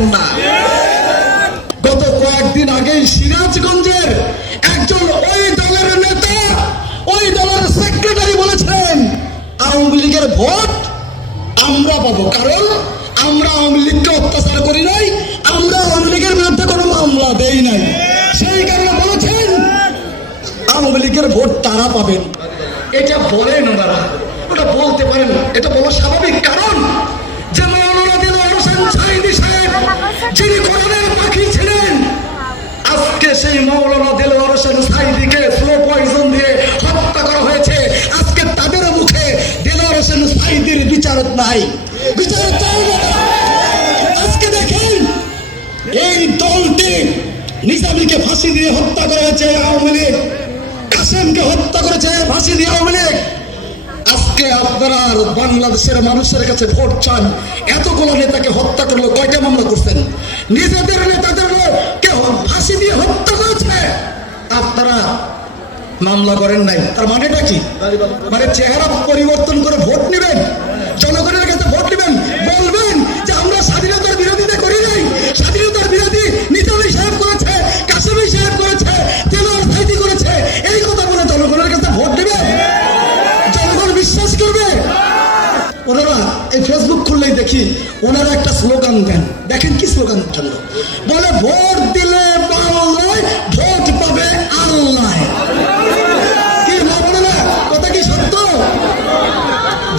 বলেন না? গত কয়েকদিন আগে সিরাজগঞ্জের একজন ওই দলের নেতা, ওই দলের সেক্রেটারি বলেছেন আওয়ামী লীগের ভোট আমরা পাবো, কারণ আমরা আওয়ামী লীগকে অত্যাচার করি নাই, আমরা আওয়ামী লীগের বিরুদ্ধে কোনো মামলা দেই নাই, সেই কারণে বলেছেন আওয়ামী লীগের ভোট তারা পাবেন। এটা বলেন ওনারা, ওটা বলতে পারেন, এটা বলা স্বাভাবিক, কারণ যে মাওলানা দিলওয়ার হোসেন সাঈদী সাহেব যিনি কোরআনের পাখি ছিলেন, আজকে সেই মাওলানা দিলওয়ার হোসেন সাঈদীকে স্লো পয়জন দিয়ে হত্যা করা হয়েছে। আজকে তাদের মুখে দিলওয়ার হোসেন সাঈদীর বিচারক নাই, বিচারক চাই না। আজকে দেখেন এই দলটি নিজামীকে ফাঁসি দিয়ে হত্যা করা হয়েছে আওয়ামী লীগ, কাসেমকে হত্যা করেছে ফাঁসি দিয়ে আওয়ামী লীগ। আজকে আপনারা বাংলাদেশের মানুষের কাছে ভোট চান, এতগুলো নেতাকে হত্যা করলো, কয়টা মামলা করছেন? নিজেদের নেতাদের কেউ ফাঁসি দিয়ে হত্যা করেছে, আপনারা মামলা করেন নাই। তার মানেটা কি? মানে চেহারা পরিবর্তন করে ভোট নেবেন, জনগণের কাছে ভোট নেবেন, বলবেন যে আমরা স্বাধীনতার বিরোধিতা করি নাই, স্বাধীনতার বিরোধী নিজামী সাহেব করেছে, কাসেমী সাহেব করেছে, দিলওয়ার সাঈদী করেছে, এই কথা বলে জনগণের কাছে ভোট নেবেন? জনগণ বিশ্বাস করবে? ওনারা এই ফেসবুক খুললেই দেখি ওনারা একটা স্লোগান দেন, দেখেন কি স্লোগান জানলো, বলে ভোট দিলে বাংলায় ভোট পাবে আল্লাহ। কি বলে না, কথা কি সত্য?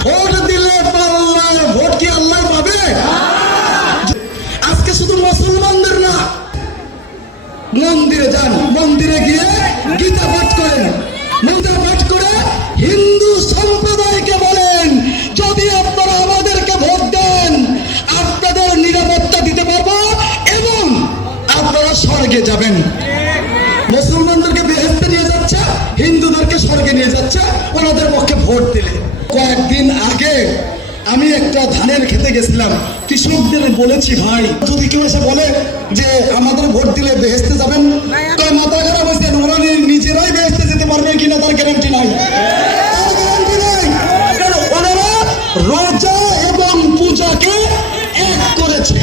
ভোট দিলে বাংলায় ভোট কি আল্লাহ পাবে? আজকে শুধু মুসলমানদের না, মন্দিরে যান, মন্দিরে গিয়ে গীতা পাঠ করেন, গীতা পাঠ করে হিন্দু সম্প্রদায়কে বলেন যদি আপনারা আমাদেরকে ভোট দেন আপনাদের নিরাপত্তা দিতে পারবো এবং আপনারা স্বর্গে যাবেন। মুসলমানদেরকে বেহেশতে নিয়ে যাচ্ছে, হিন্দুদেরকে স্বর্গে নিয়ে যাচ্ছে ওনাদের পক্ষে ভোট দিলে। কয়েকদিন আগে আমি একটা ধানের খেতে গেছিলাম, কৃষকদের বলেছি ভাই যদি কেউ এসে বলে যে আমাদের ভোট দিলে বেহেশতে যাবেন, তার মাথা খারাপ হয়েছে, ওরা নিজেরাই বেহেশতে যেতে পারবে কিনা তার গ্যারান্টি নাই, তার গ্যারান্টি নাই। কারণ ওনারা রোজা এবং পূজাকে এক করেছে।